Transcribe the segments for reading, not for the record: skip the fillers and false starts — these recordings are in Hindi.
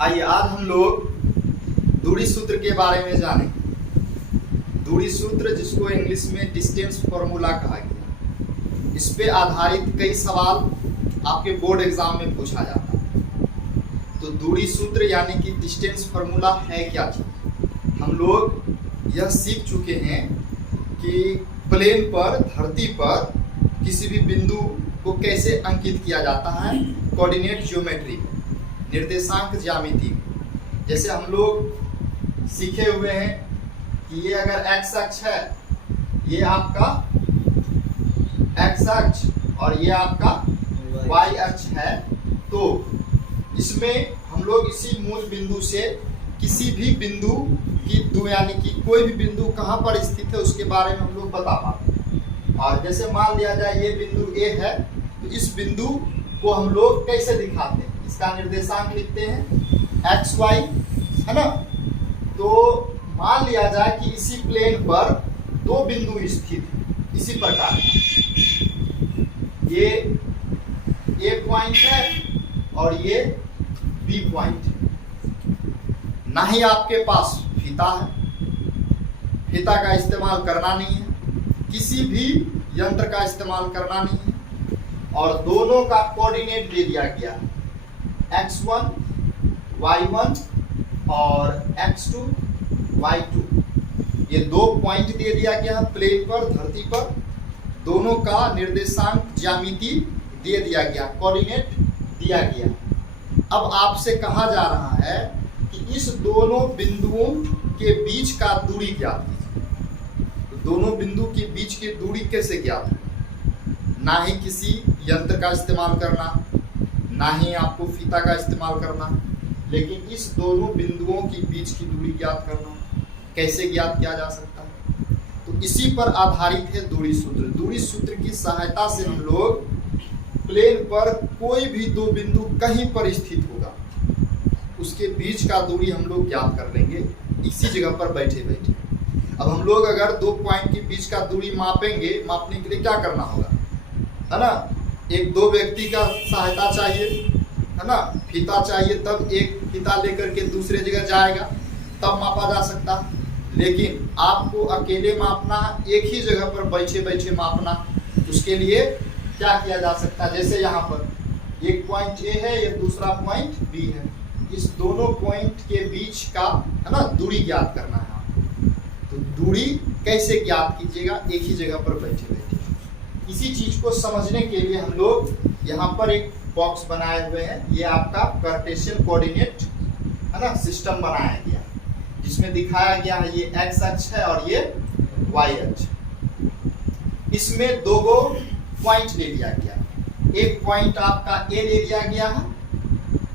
आइए आज हम लोग दूरी सूत्र के बारे में जानें। दूरी सूत्र जिसको इंग्लिश में डिस्टेंस फॉर्मूला कहा गया, इस पे आधारित कई सवाल आपके बोर्ड एग्जाम में पूछा जाता है। तो दूरी सूत्र यानी कि डिस्टेंस फॉर्मूला है क्या चीज, हम लोग यह सीख चुके हैं कि प्लेन पर, धरती पर किसी भी बिंदु को कैसे अंकित किया जाता है, कोऑर्डिनेट ज्योमेट्री, निर्देशांक ज्यामिति। जैसे हम लोग सीखे हुए हैं कि ये अगर एक्स अक्ष है, ये आपका एक्स अक्ष और ये आपका वाई अक्ष है, तो इसमें हम लोग इसी मूल बिंदु से किसी भी बिंदु की यानी कि कोई भी बिंदु कहाँ पर स्थित है उसके बारे में हम लोग बता पाते हैं। और जैसे मान लिया जाए ये बिंदु ए है, तो इस बिंदु को हम लोग कैसे दिखाते हैं, इसका निर्देशांक लिखते हैं एक्स वाई, है ना। तो मान लिया जाए कि इसी प्लेन पर दो बिंदु स्थित है इसी प्रकार, ये ए पॉइंट है और ये बी पॉइंट है। ना ही आपके पास फीता है, फीता का इस्तेमाल करना नहीं है, किसी भी यंत्र का इस्तेमाल करना नहीं है, और दोनों का कोऑर्डिनेट दे दिया गया है x1 y1 और x2 y2। ये दो पॉइंट दे दिया गया है प्लेन पर, धरती पर, दोनों का निर्देशांक ज्यामिति दे दिया गया, कोऑर्डिनेट दिया गया। अब आपसे कहा जा रहा है कि इस दोनों बिंदुओं के बीच का दूरी ज्ञात कीजिए। तो दोनों बिंदु के बीच की दूरी कैसे ज्ञात है, ना ही किसी यंत्र का इस्तेमाल करना, ना ही आपको फीता का इस्तेमाल करना, लेकिन इस दोनों बिंदुओं के बीच की दूरी ज्ञात करना। कैसे ज्ञात किया जा सकता है, तो इसी पर आधारित है दूरी सूत्र। दूरी सूत्र की सहायता से हम लोग प्लेन पर कोई भी दो बिंदु कहीं पर स्थित होगा, उसके बीच का दूरी हम लोग ज्ञात कर लेंगे इसी जगह पर बैठे बैठे। अब हम लोग अगर दो पॉइंट के बीच का दूरी मापेंगे, मापने के लिए क्या करना होगा, है ना, एक दो व्यक्ति का सहायता चाहिए, है ना, फीता चाहिए, तब एक फीता लेकर के दूसरे जगह जाएगा तब मापा जा सकता। लेकिन आपको अकेले मापना, एक ही जगह पर बैठे बैठे मापना, उसके लिए क्या किया जा सकता है, जैसे यहाँ पर एक पॉइंट ए है, ये दूसरा पॉइंट बी है, इस दोनों पॉइंट के बीच का, है ना, दूरी ज्ञात करना है आपको। तो दूरी कैसे ज्ञात कीजिएगा, एक ही जगह पर बैठे बैठे। इसी चीज को समझने के लिए हम लोग यहाँ पर एक बॉक्स बनाए हुए हैं, ये आपका कार्टेशियन कोऑर्डिनेट, है ना, सिस्टम बनाया गया, जिसमें दिखाया गया है ये एक्स अक्ष है और ये वाई अक्ष। इसमें दो पॉइंट ले लिया गया, एक पॉइंट आपका ए ले लिया गया है,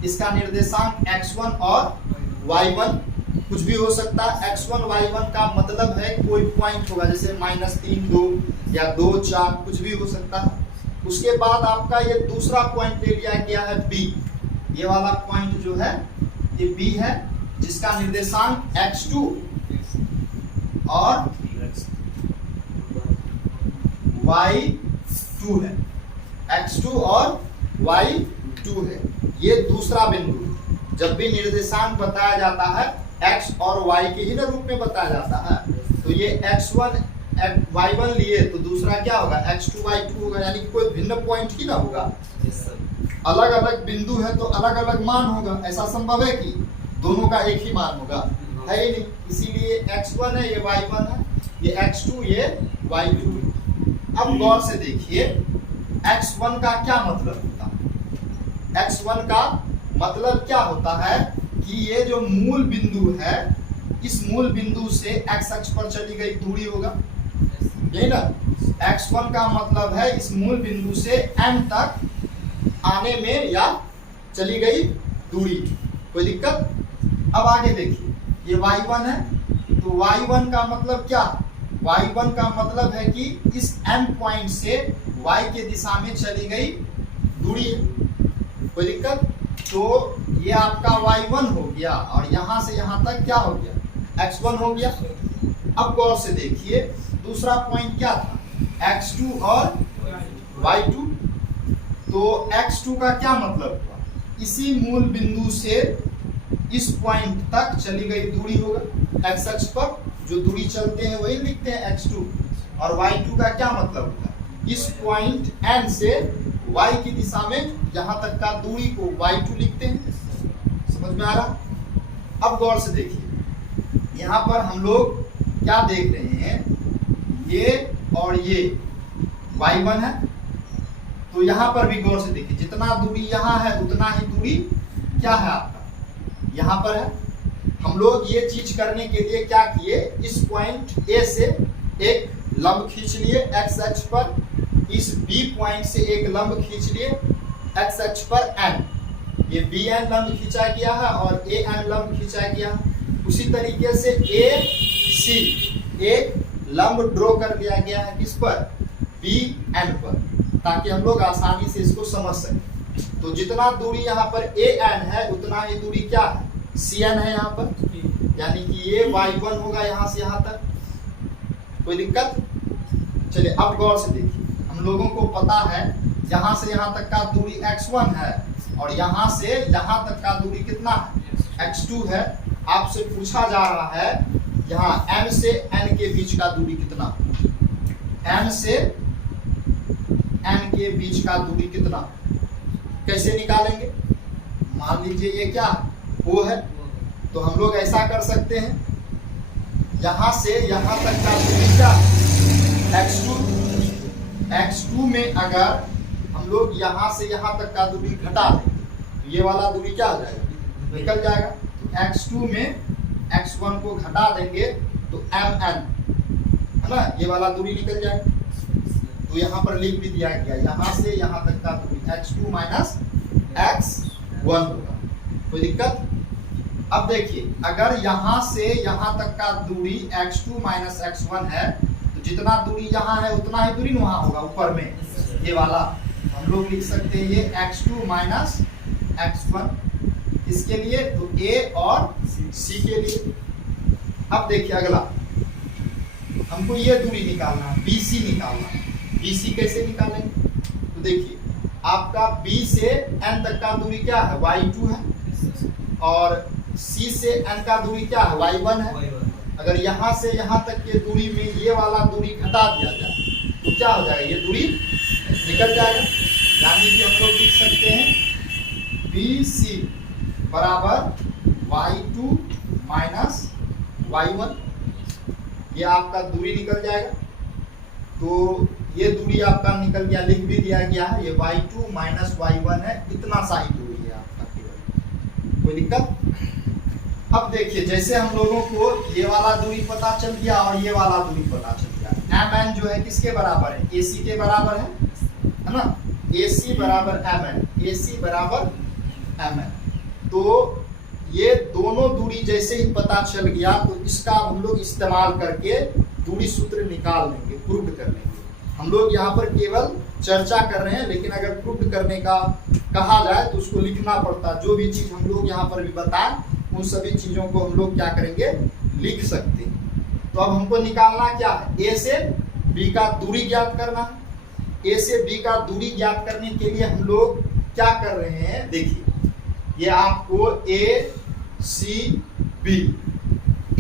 इसका निर्देशांक x1 और y1 कुछ भी हो सकता है। x1 y1 का मतलब है कोई पॉइंट होगा, जैसे -3 2 या 2 4 कुछ भी हो सकता है। उसके बाद आपका ये दूसरा पॉइंट ले लिया गया है b, ये वाला पॉइंट जो है ये b है, जिसका निर्देशांक x2 और y2 है, x2 और y2 है। ये दूसरा बिंदु, जब भी निर्देशांक बताया जाता है x और y के ही ना रूप में बताया जाता है, तो ये x1 y1 लिए तो दूसरा क्या होगा, x2 y2 होगा, यानी कि कोई भिन्न पॉइंट ही ना होगा। अलग अलग बिंदु है तो अलग अलग मान होगा, ऐसा संभव है कि दोनों का एक ही मान होगा, है ही नहीं। इसीलिए x1 है, ये y1 है, ये x2, ये y2। अब गौर से देखिए, x1 का क्या मतलब होता है, x1 का मतलब क्या होता है कि ये जो मूल बिंदु है, इस मूल बिंदु से x अक्ष पर चली गई दूरी होगा, यही ना। x1 का मतलब है इस मूल बिंदु से m तक आने में या चली गई दूरी, कोई दिक्कत। अब आगे देखिए, ये y1 है, तो y1 का मतलब क्या, y1 का मतलब है कि इस m पॉइंट से y के दिशा में चली गई दूरी है, कोई दिक्कत। तो ये आपका y1 हो गया और यहाँ से यहाँ तक क्या हो गया, x1 हो गया। अब गौर से देखिए, दूसरा पॉइंट क्या था, x2 और y2। तो x2 का क्या मतलब हुआ, इसी मूल बिंदु से इस पॉइंट तक चली गई दूरी होगा। एक्स अक्ष पर जो दूरी चलते हैं वही लिखते हैं x2, और y2 का क्या मतलब होता है, इस पॉइंट n से y की दिशा में यहां तक का दूरी को y2 लिखते हैं। समझ में आ रहा? अब गौर से देखिए, यहाँ पर हम लोग क्या देख रहे हैं, ये और ये y1 है, तो यहाँ पर भी गौर से देखिए, जितना दूरी यहाँ है उतना ही दूरी क्या है आपका यहाँ पर है। हम लोग ये चीज करने के लिए क्या किए, इस पॉइंट A से एक लंब खींच लिए x अक्ष पर, इस B पॉइंट से एक लंब खींच लिए x अक्ष पर n, ये BN लंब खींचा गया है और AN लंब खींचा गया। उसी तरीके से AC एक लंब ड्रॉ कर लिया गया है किस पर, BN पर, ताकि हम लोग आसानी से इसको समझ सकें। तो जितना दूरी यहाँ पर AN है उतना ही दूरी क्या है, CN है यहाँ पर, यानी कि ये y1 होगा यहाँ से यहाँ तक। कोई दिक्कत? चलिए अब गौर से देखिए, हम लोगों को पता है यहाँ से यहाँ तक का दूरी x1 है और यहाँ से यहाँ तक का दूरी कितना है, x2 है। आपसे पूछा जा रहा है यहाँ m से n के बीच का दूरी कितना, m से n के बीच का दूरी कितना, कैसे निकालेंगे? मान लीजिए ये क्या O है, तो हम लोग ऐसा कर सकते हैं, यहां से यहां तक का दूरी क्या, x2 में अगर हम लोग यहां से यहां तक का दूरी घटा दें तो ये वाला दूरी क्या हो जाएगा, निकल जाएगा। तो x2 में x1 को घटा देंगे तो mn है ना, ये वाला दूरी निकल जाएगा। तो यहाँ पर लिख भी दिया गया, यहाँ से यहाँ तक का दूरी x2 माइनस x1 होगा। कोई दिक्कत? अब देखिए, अगर यहाँ से यहाँ तक का दूरी x2 माइनस x1 है तो जितना दूरी यहाँ है उतना ही दूरी वहाँ होगा ऊपर में, ये वाला हम लोग लिख सकते हैं ये x2 माइनस x1 इसके लिए, तो A और C के लिए। अब देखिए अगला, हमको ये दूरी निकालना, BC निकालना। BC कैसे निकालेंगे? तो देखिए आपका B से N तक का दूरी क्या है, y2 है, और C से N का दूरी क्या है, y1 है। अगर यहाँ से यहाँ तक के दूरी में ये वाला दूरी घटा दिया जाए तो क्या हो जाएगा, ये दूरी निकल जाएगा। यानी कि हम लोग लिख सकते हैं BC बराबर y2 माइनस y1, ये आपका दूरी निकल जाएगा। तो ये दूरी आपका निकल गया, लिख भी दिया गया है, ये y2 माइनस y1 है, इतना सा ही दूरी है आपका केवल। कोई दिक्कत? अब देखिए, जैसे हम लोगों को ये वाला दूरी पता चल गया और ये वाला दूरी पता चल गया, mn जो है किसके बराबर है, AC के बराबर है ना, AC बराबर mn, AC बराबर mn। तो ये दोनों दूरी जैसे ही पता चल गया तो इसका हम लोग इस्तेमाल करके दूरी सूत्र निकाल लेंगे, प्रूव कर लेंगे। हम लोग यहाँ पर केवल चर्चा कर रहे हैं, लेकिन अगर प्रूव करने का कहा जाए तो उसको लिखना पड़ता। जो भी चीज हम लोग यहाँ पर भी बताएं उन सभी चीजों को हम लोग क्या करेंगे, लिख सकते हैं। तो अब हमको निकालना क्या है, A से B का दूरी ज्ञात करना है। A से B का दूरी ज्ञात करने के लिए हम लोग क्या कर रहे हैं, देखिए ये आपको ACB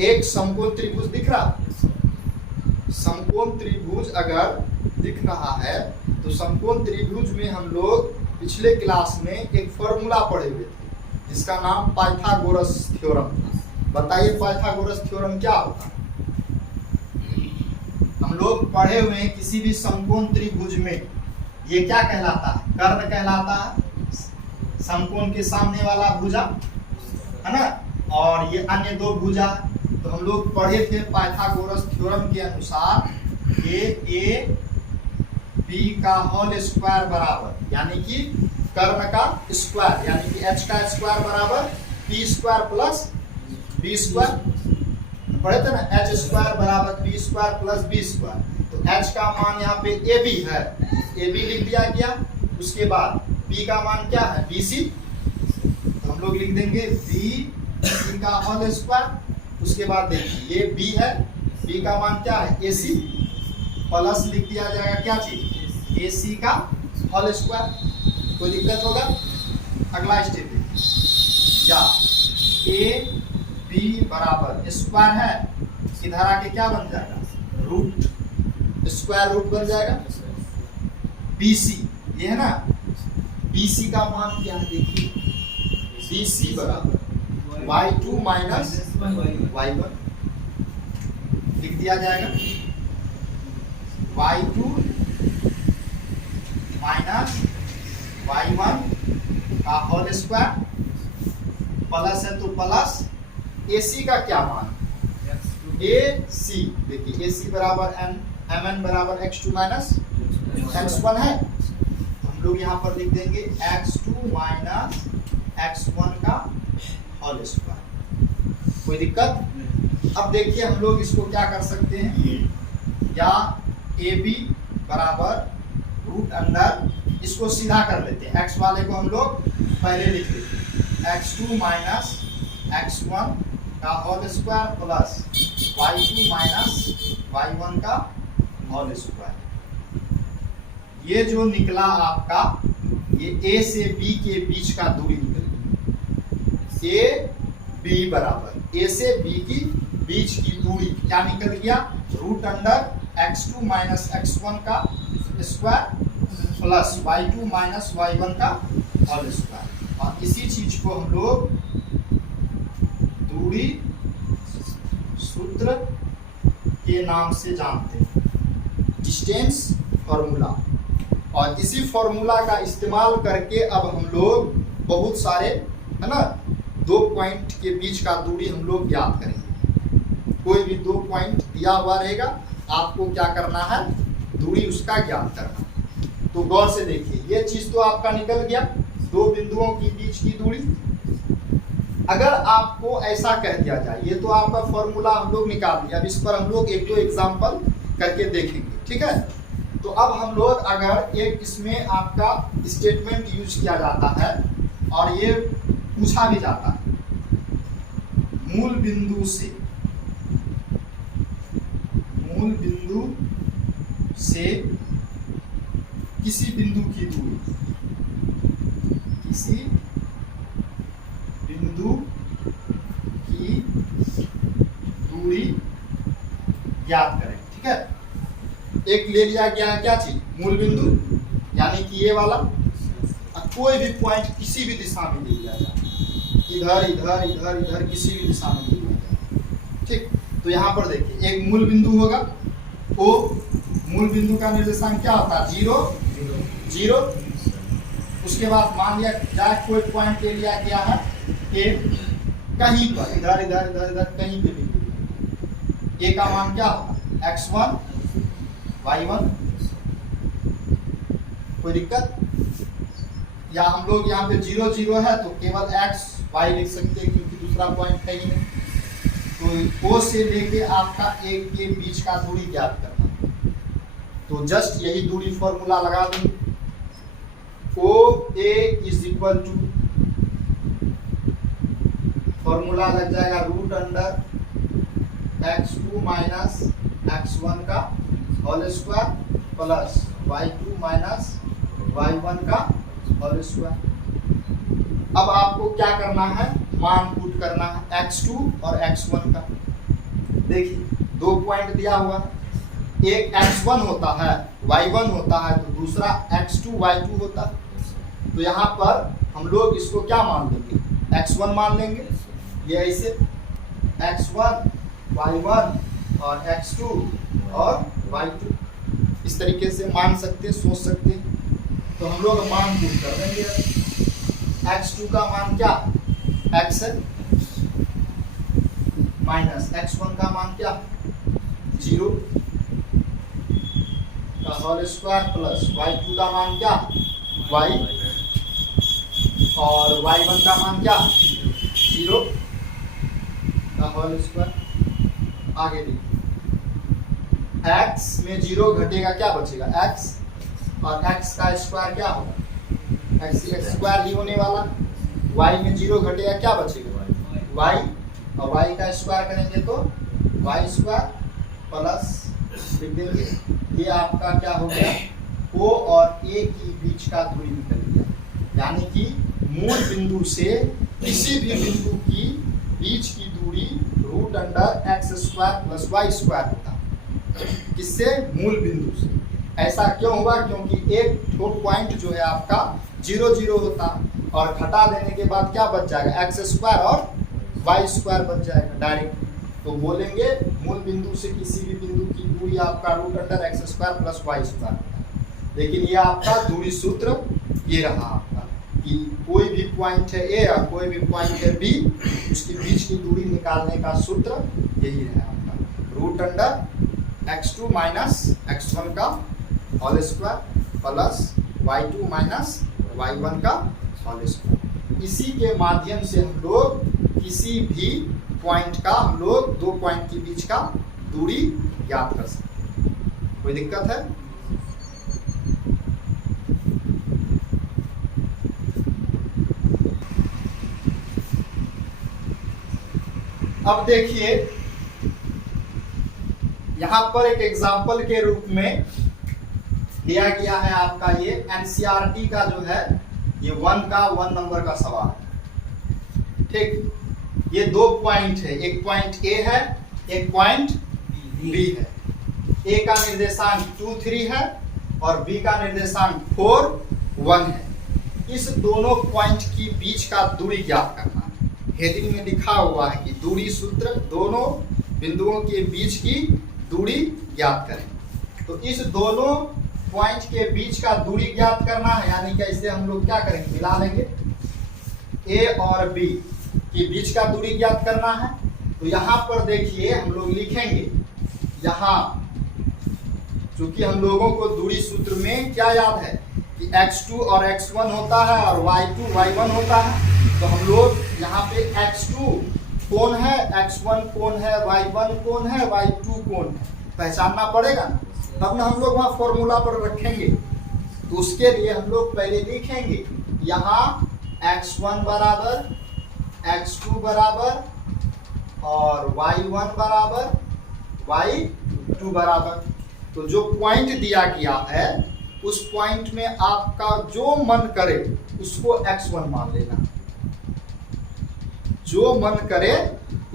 एक समकोण त्रिभुज दिख रहा, समकोण त्रिभुज अगर दिख रहा है तो समकोण त्रिभुज में हम लोग पिछले क्लास में एक फॉर्मूला पढ़े हुए थे जिसका नाम पाइथागोरस थ्योरम था। बताइए पाइथागोरस थ्योरम क्या होता है? हम लोग पढ़े हुए हैं किसी भी समकोण त्रिभुज में ये क्या कहलाता है, कर्ण कहलाता है, समकोण के सामने वाला भुजा है ना, और ये अन्य दो भुजा। तो हम लोग पढ़े थे पाइथागोरस थ्योरम के अनुसार ए बी का होल स्क्वायर बराबर, यानी कि कर्ण का स्क्वायर, यानी कि h का स्क्वायर बराबर p square plus b square. पढ़े थे ना, h स्क्वायर बराबर p square plus b square. तो h का मान यहाँ पे ab है, ab लिख दिया गया। उसके बाद p का मान क्या है, bc, तो हम लोग लिख देंगे bc का होल स्क्वायर। उसके बाद देखिए ये b है, b का मान क्या है, ac, प्लस लिख दिया जाएगा क्या चीज, AC का होल स्क्वायर। कोई दिक्कत होगा? अगला स्टेप देखिए, या ए बी बराबर स्क्वायर है, इधर आके क्या बन जाएगा रूट, स्क्वायर रूट बन जाएगा। BC ये है ना, BC का मान क्या है देखिए, BC बराबर y2 माइनस y1 लिख दिया जाएगा, y2 माइनस y1 का होल स्क्वायर, प्लस है तो प्लस AC का क्या मान, AC देखिए AC बराबर mn बराबर x2 माइनस x1 है, हम लोग यहाँ पर लिख देंगे x2 माइनस x1 का होल स्क्वायर। कोई दिक्कत? अब देखिए हम लोग इसको क्या कर सकते हैं, या AB बराबर रूट अंडर, इसको सीधा कर लेते हैं, x वाले को हम लोग पहले लिख लेते हैं, x2 माइनस x1 का whole square plus y2 minus y1 का होल स्क्वायर। ये जो निकला आपका, ये A से B के बीच का दूरी निकल गई, A B बराबर A से B की बीच की दूरी क्या निकल गया, root under x2 minus x1 का square plus y2 minus y1 का होल स्क्वायर। और इसी चीज को हम लोग दूरी सूत्र के नाम से जानते हैं, डिस्टेंस फॉर्मूला। और इसी फॉर्मूला का इस्तेमाल करके अब हम लोग बहुत सारे, है ना, दो पॉइंट के बीच का दूरी हम लोग ज्ञात करेंगे। कोई भी दो पॉइंट दिया हुआ रहेगा, आपको क्या करना है, दूरी उसका ज्ञात करना। तो गौर से देखिए, ये चीज तो आपका निकल गया, दो बिंदुओं के बीच की दूरी। अगर आपको ऐसा कह दिया जाए, ये तो आपका फॉर्मूला हम लोग निकाल दिया, अब इस पर हम लोग एक दो एग्जांपल करके देखेंगे, ठीक है। तो अब हम लोग अगर एक इसमें आपका स्टेटमेंट यूज किया जाता है और ये पूछा भी जाता है, मूल बिंदु से किसी बिंदु की दूरी, किसी बिंदु की दूरी ज्ञात करें, ठीक है। एक ले लिया गया है क्या चीज, मूल बिंदु, यानी कि ये वाला, कोई भी पॉइंट किसी भी दिशा में ले लिया जाए, इधर इधर इधर इधर किसी भी दिशा में ले लिया जाए, ठीक। तो यहाँ पर देखिए एक मूल बिंदु होगा, वो मूल बिंदु का निर्देशांक क्या होता है, 0 0। उसके बाद मान लिया जाए कोई पॉइंट ले लिया गया है ए, कहीं पर इधर इधर इधर इधर कहीं पे भी, ए का मान क्या होगा, x1 y1। कोई दिक्कत? या हम लोग यहाँ पे 0 0 है तो केवल x y लिख सकते हैं, क्योंकि दूसरा पॉइंट है ही नहीं। तो O से लेके आपका A के बीच का दूरी ज्ञात करना, तो जस्ट यही दूरी फॉर्मूला लगा देंगे, OA is equal to, formula लग जाएगा root under x2 minus x1 का whole square plus y2 minus y1 का होल स्क्वायर। अब आपको क्या करना है, मान पुट करना है x2 और x1 का। देखिए दो पॉइंट दिया हुआ है, एक x1 होता है y1 होता है, तो दूसरा x2 y2 होता है। तो यहाँ पर हम लोग इसको क्या मान लेंगे, x1 मान लेंगे, ये ऐसे x1 y1 और x2 और y2, इस तरीके से मान सकते, सोच सकते। तो हम लोग मान पुट कर देंगे, x2 का मान क्या, x है, माइनस x1 का मान क्या, 0 का होल स्क्वायर प्लस y2 का मान क्या, y, और y1 का मान क्या, 0 का होल स्क्वायर। आगे देखिए, x में 0 घटेगा, क्या बचेगा, x, और x का स्क्वायर क्या होगा, x स्क्वायर ही होने वाला। y में 0 घटेगा, क्या बचेगा, y, और y का स्क्वायर करेंगे तो y स्क्वायर प्लस लिख देंगे, ये आपका क्या हो गया, O और A की बीच का दूरी निकल गया। यानी कि मूल बिंदु से किसी भी बिंदु की बीच की दूरी root under x square plus y square होता है। किससे? मूल बिंदु से। ऐसा क्यों हुआ? क्योंकि एक ठो पॉइंट जो है आपका 0 0 होता है और घटा देने के बाद क्या बच जाएगा? एक्स स्क्वायर और वाई स्क्वायर बच जाएगा डायरेक्ट। तो बोलेंगे मूल बिंदु से किसी भी बिंदु की दूरी आपका root under x square plus y square. लेकिन ये आपका दूरी सूत्र ये रहा आपका कि कोई भी पॉइंट है ए और कोई भी पॉइंट है बी, उसके बीच की दूरी निकालने का सूत्र यही है आपका root under x2 minus x1 का whole square plus y2 minus y1 का होल स्क्वायर। इसी के माध्यम से हम लोग किसी भी पॉइंट का हम लोग दो पॉइंट के बीच का दूरी ज्ञात कर सकते हैं। कोई दिक्कत है? अब देखिए यहां पर एक एग्जाम्पल के रूप में दिया गया है आपका ये एनसीईआरटी का जो है ये 1 नंबर का सवाल। ठीक, ये दो पॉइंट है, एक पॉइंट ए है, एक पॉइंट बी है। ए का निर्देशांक 2 3 है और बी का निर्देशांक 4 1 है। इस दोनों पॉइंट की बीच का दूरी ज्ञात करना है। हेडिंग में लिखा हुआ है कि दूरी सूत्र दोनों बिंदुओं के बीच की दूरी ज्ञात करें। तो इस दोनों पॉइंट के बीच का दूरी ज्ञात करना है, यानी कि इसे हम लोग क्या करेंगे? मिला लेंगे। ए और बी के बीच का दूरी ज्ञात करना है। तो यहाँ पर देखिए हम लोग लिखेंगे, यहाँ चूंकि हम लोगों को दूरी सूत्र में क्या याद है कि x2 और x1 होता है और y2 y1 होता है। तो हम लोग यहाँ पे x2 कौन है, x1 कौन है, y1 कौन है, y2 कौन है, पहचानना पड़ेगा ना। तब ना हम लोग वहाँ फॉर्मूला पर रखेंगे। तो उसके लिए हम लोग पहले लिखेंगे यहाँ x1 बराबर x2 बराबर और y1 बराबर y2 बराबर। तो जो पॉइंट दिया गया है उस पॉइंट में आपका जो मन करे उसको x1 मान लेना, जो मन करे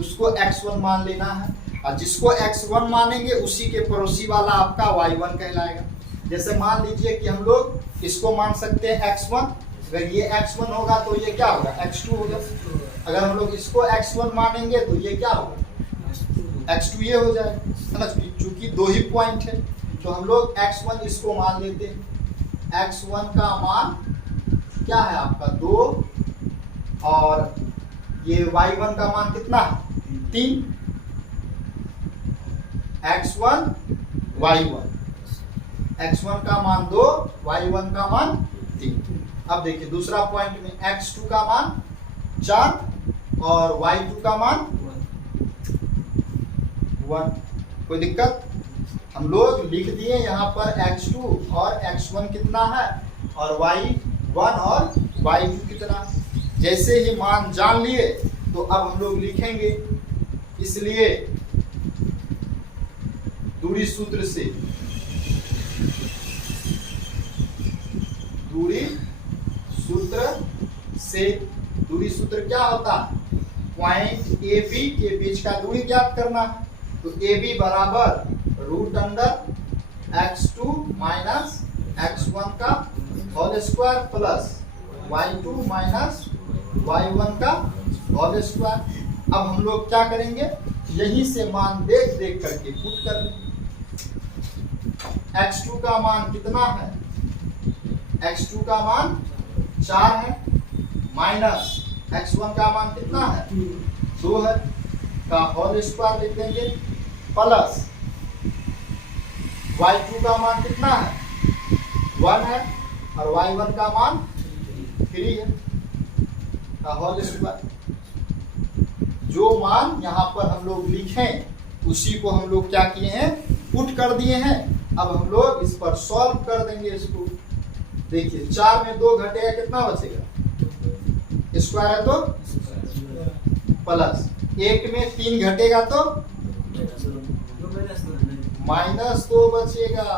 उसको x1 मान लेना है। और जिसको x1 मानेंगे उसी के पड़ोसी वाला आपका y1 कहलाएगा। जैसे मान लीजिए कि हम लोग इसको मान सकते हैं x1, अगर ये x1 होगा तो ये क्या होगा? x2 होगा। अगर हम लोग इसको x1 मानेंगे तो ये क्या होगा? x2 ये हो जाएगा, है ना। चूंकि दो ही पॉइंट है तो हम लोग x1 इसको मान लेते हैं। x1 का मान क्या है आपका 2 और ये y1 का मान कितना है? 3। x1 y1, x1 का मान 2, y1 का मान 3। अब देखिए दूसरा पॉइंट में x2 का मान 4 और y2 का मान 1। कोई दिक्कत? हम लोग लिख दिए यहाँ पर x2 और x1 कितना है और y1 और y2 कितना। जैसे ही मान जान लिए तो अब हम लोग लिखेंगे। इसलिए दूरी सूत्र से दूरी सूत्र क्या होता है? पॉइंट ए बी के बीच का दूरी ज्ञात करना है। तो ए बी बराबर root under x2 minus x1 का whole square plus y2 minus y1 का होल स्क्वायर। अब हम लोग क्या करेंगे? यहीं से मान देख देख करके पुट कर लेंगे। x2 का मान कितना है? x2 का मान 4 है माइनस x1 का मान कितना है? 2 है का होल स्क्वायर लिख देंगे प्लस y2 का मान कितना है? 1 है और y1 का मान 3 है का होल स्क्वायर। जो मान यहाँ पर हम लोग लिखें उसी को हम लोग क्या किए हैं? पुट कर दिए हैं। अब हम लोग इस पर सॉल्व कर देंगे इसको। देखिए 4 में 2 घटेगा कितना बचेगा? स्क्वायर है तो प्लस 1 में 3 घटेगा तो माइनस 2 बचेगा।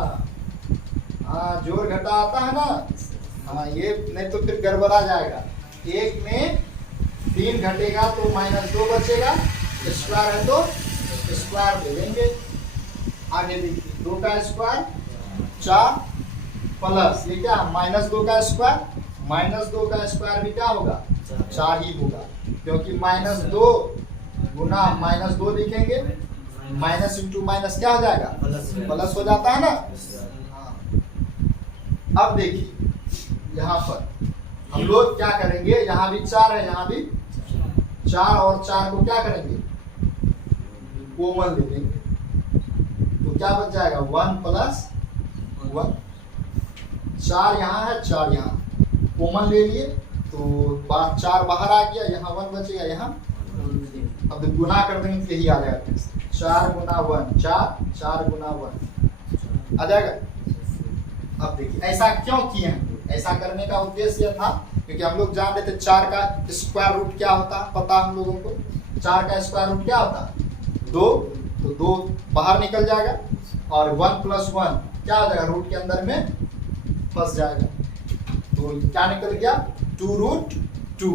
हाँ जोड़ घटा आता है ना। हाँ ये नहीं तो फिर गड़बड़ा जाएगा। 1 में 3 घटेगा तो -2 बचेगा, स्क्वायर है तो स्क्वायर दे देंगे। आगे देखिए 2 का स्क्वायर 4 प्लस ये क्या -2 का स्क्वायर, -2 का स्क्वायर भी क्या होगा 4 ही होगा, क्योंकि -2 गुना -2 लिखेंगे, माइनस इंटू माइनस क्या हो जाएगा प्लस हो जाता है ना। हाँ। अब देखिए यहाँ पर हम लोग क्या करेंगे, यहाँ भी 4 है, यहाँ भी 4 और 4 को क्या करेंगे कॉमन ले लेंगे, तो क्या बच जाएगा 1 प्लस 1। 4 यहाँ है 4 यहाँ कॉमन ले लिए तो 4 बाहर आ गया, यहाँ 1 बचेगा, यहाँ अब गुना कर देंगे तो यही आ जाएगा 4 गुना 1 4 गुना 1 आ जाएगा। अब देखिए ऐसा क्यों किए हैं, ऐसा करने का उद्देश्य यह था क्योंकि हम लोग जान रहे थे 4 का स्क्वायर रूट क्या होता है, पता हम लोगों को 4 का स्क्वायर रूट क्या होता है 2, तो 2 बाहर निकल जाएगा और 1 प्लस 1 क्या हो जाएगा रूट के अंदर में फंस जाएगा, तो क्या निकल गया 2√2।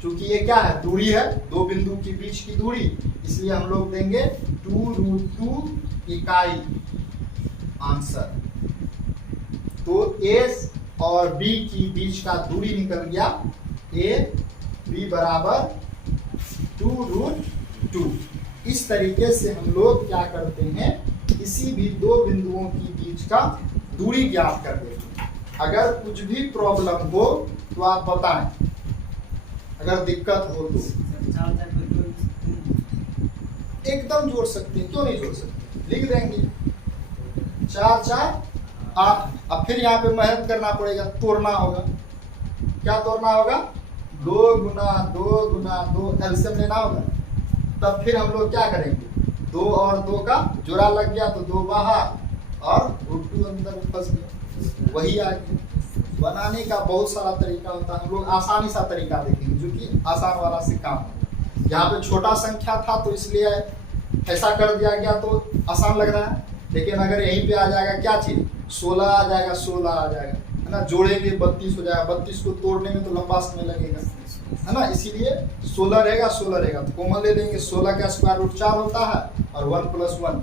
क्योंकि ये क्या है दूरी है, 2 बिंदु के बीच की दूरी, इसलिए हम लोग देंगे 2√2 इकाई आंसर। तो ए और बी की बीच का दूरी निकल गया ए बी बराबर 2√2। इस तरीके से हम लोग क्या करते हैं, किसी भी 2 बिंदुओं की बीच का दूरी ज्ञात कर देते हैं। अगर कुछ भी प्रॉब्लम हो तो आप बताएं, अगर दिक्कत हो तो एकदम जोड़ सकते हैं, क्यों नहीं जोड़ सकते, लिख देंगे 4 4 8। अब फिर यहाँ पे मेहनत करना पड़ेगा, तोड़ना होगा, क्या तोड़ना होगा 2 गुना 2 गुना 2 एलसीएम लेना होगा। तब फिर हम लोग क्या करेंगे 2 और 2 का जोड़ा लग गया तो 2 बाहर और √2 अंदर फंस गया, वही आ गया। बनाने का बहुत सारा तरीका होता है, हम लोग आसानी सा तरीका देखेंगे जो कि आसान वाला से काम हो। यहाँ पे छोटा संख्या था तो इसलिए ऐसा कर दिया गया तो आसान लग रहा है, लेकिन अगर यहीं पे आ जाएगा क्या चीज 16 आ जाएगा, 16 आ जाएगा है ना, जोड़ेंगे 32 हो जाएगा, 32 को तोड़ने में तो लंबा समय लगेगा है ना, इसीलिए 16 रहेगा 16 रहेगा तो कॉमन ले लेंगे। 16 का स्क्वायर रूट 4 होता है और 1 प्लस 1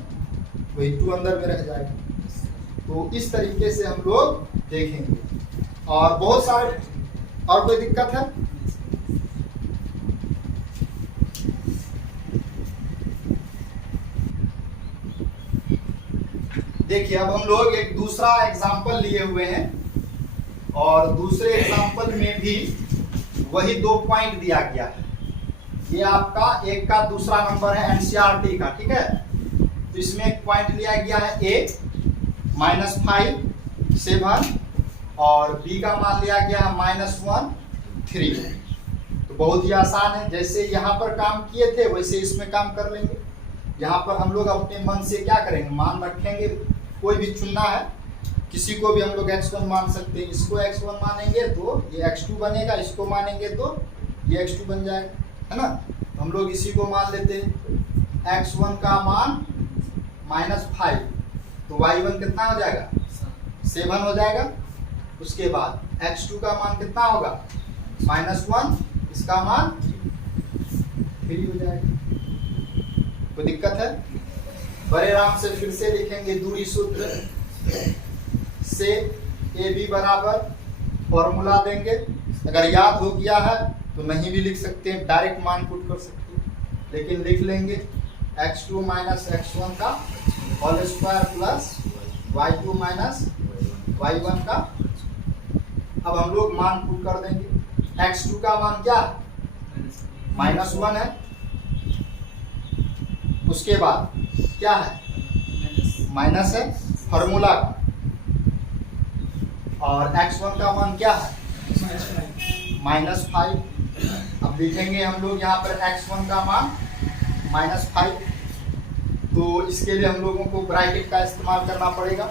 वही 2 अंदर में रह जाएगा। तो इस तरीके से हम लोग देखेंगे। और बहुत सारे, और कोई दिक्कत है देखिए। अब हम लोग एक दूसरा एग्जाम्पल लिए हुए हैं और दूसरे एग्जाम्पल में भी वही 2 पॉइंट दिया गया है। ये आपका एक का दूसरा नंबर है एनसीईआरटी का, ठीक है। तो इसमें एक पॉइंट लिया गया है a -5 7 और b का मान लिया गया है -1 3। तो बहुत ही आसान है, जैसे यहाँ पर काम किए थे वैसे इसमें काम कर लेंगे। यहाँ पर हम लोग अपने मन से क्या करेंगे, मान रखेंगे, कोई भी चुनना है, किसी को भी हम लोग x1 मान सकते हैं। इसको x1 मानेंगे तो ये x2 बनेगा, इसको मानेंगे तो ये x2 बन जाएगा है ना। तो हम लोग इसी को मान लेते हैं, x1 का मान -5 तो y1 कितना हो जाएगा 7 हो जाएगा। उसके बाद x2 का मान कितना होगा -1, इसका मान 3 हो जाएगा। कोई दिक्कत है, बड़े आराम से फिर से लिखेंगे दूरी सूत्र से ए बी बराबर, फॉर्मूला देंगे। अगर याद हो गया है तो नहीं भी लिख सकते हैं, डायरेक्ट मान पुट कर सकते हैं, लेकिन लिख लेंगे x2 माइनस x1 का whole square plus y2 minus y1 का। अब हम लोग मान पुट कर देंगे। x2 का मान क्या -1 है, उसके बाद क्या है माइनस है फॉर्मूला का, और x1 का मान क्या है -5। अब लिखेंगे हम लोग यहाँ पर x1 का मान -5, तो इसके लिए हम लोगों को ब्रैकेट का इस्तेमाल करना पड़ेगा,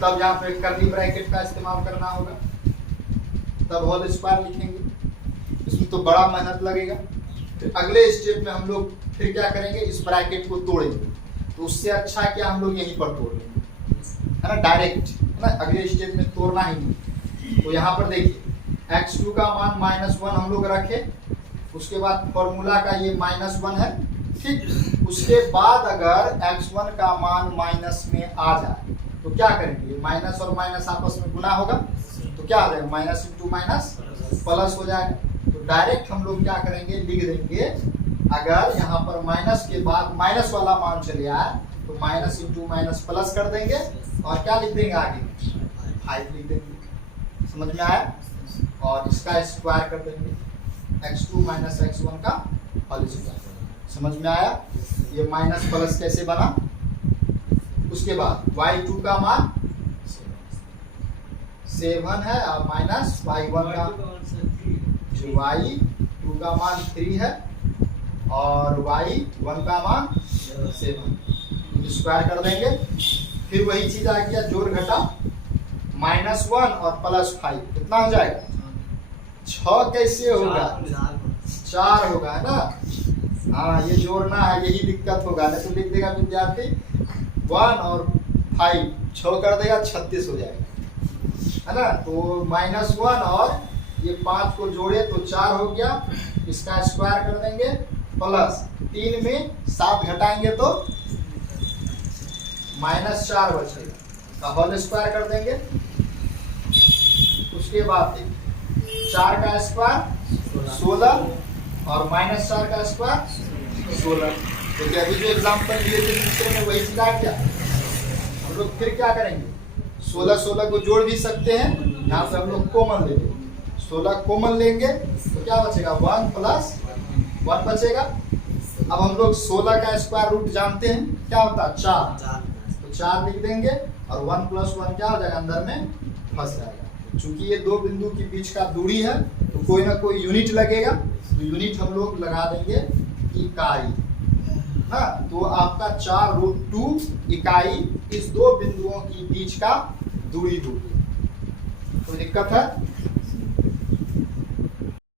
तब यहाँ पे कर्ली ब्रैकेट का इस्तेमाल करना होगा, तब होल स्क्वायर लिखेंगे। इसमें तो बड़ा मेहनत लगेगा। फिर अगले स्टेप में हम लोग फिर क्या करेंगे, इस ब्रैकेट को तोड़ेंगे। तो उससे अच्छा क्या हम लोग यहीं पर तोड़ लेंगे है ना, डायरेक्ट है ना, अगले स्टेप में तोड़ना ही नहीं। तो यहाँ पर देखिए x2 का मान -1 हम लोग रखे उसके बाद फॉर्मूला का ये -1 है, ठीक। उसके बाद अगर x1 का मान माइनस में आ जाए तो क्या करेंगे, माइनस और माइनस आपस में गुना होगा तो क्या आ जाएगा, माइनस इंटू माइनस प्लस हो जाएगा। तो डायरेक्ट हम लोग क्या करेंगे, लिख देंगे अगर यहाँ पर माइनस के बाद माइनस वाला मान चले आए तो माइनस इंटू माइनस प्लस कर देंगे और क्या लिख देंगे आगे 5 लिख देंगे। समझ में आया? और इसका स्क्वायर कर देंगे x2 माइनस x1 का होल स्क्वायर। समझ में आया? ये माइनस प्लस कैसे बना। उसके बाद y2 का मान 7 है और माइनस y1 का y2 का मान 3 है और y1 का मान 7, स्क्वायर कर देंगे। फिर वही चीज आ गया जोड़ घटा, -1 और +5 कितना हो जाएगा, 6 कैसे होगा, 4 होगा, है ना। हाँ ये जोड़ना है, यही दिक्कत होगा, नहीं तो लिख देगा विद्यार्थी 1 और 5 6 कर देगा 36 हो जाएगा, है ना। तो -1 और ये 5 को जोड़े तो 4 हो गया, इसका स्क्वायर कर देंगे प्लस 3 में 7 घटाएंगे तो -4 बचेगा का होल स्क्वायर कर देंगे। उसके बाद 4 का स्क्वायर 16 और -4 का स्क्वायर 16। तो क्या अभी जो एग्जाम्पल दिए थे दूसरे में वही चीज आ गया। हम लोग फिर क्या करेंगे, 16 को जोड़ भी सकते हैं, यहाँ पे हम लोग कॉमन लेंगे, 16 कॉमन लेंगे तो क्या बचेगा 1 + 1 बचेगा। अब हम लोग 16 का स्क्वायर रूट जानते हैं क्या होता है 4, तो 4 लिख देंगे और 1 + 1 क्या हो जाएगा, अंदर में फंस जाएगा। चूंकि ये दो बिंदु के बीच का दूरी है तो कोई ना कोई यूनिट लगेगा, तो यूनिट हम लोग लगा देंगे इकाई, हाँ। तो आपका 4√2 इकाई इस दो बिंदुओं के बीच का दूरी होगी। कोई दिक्कत है?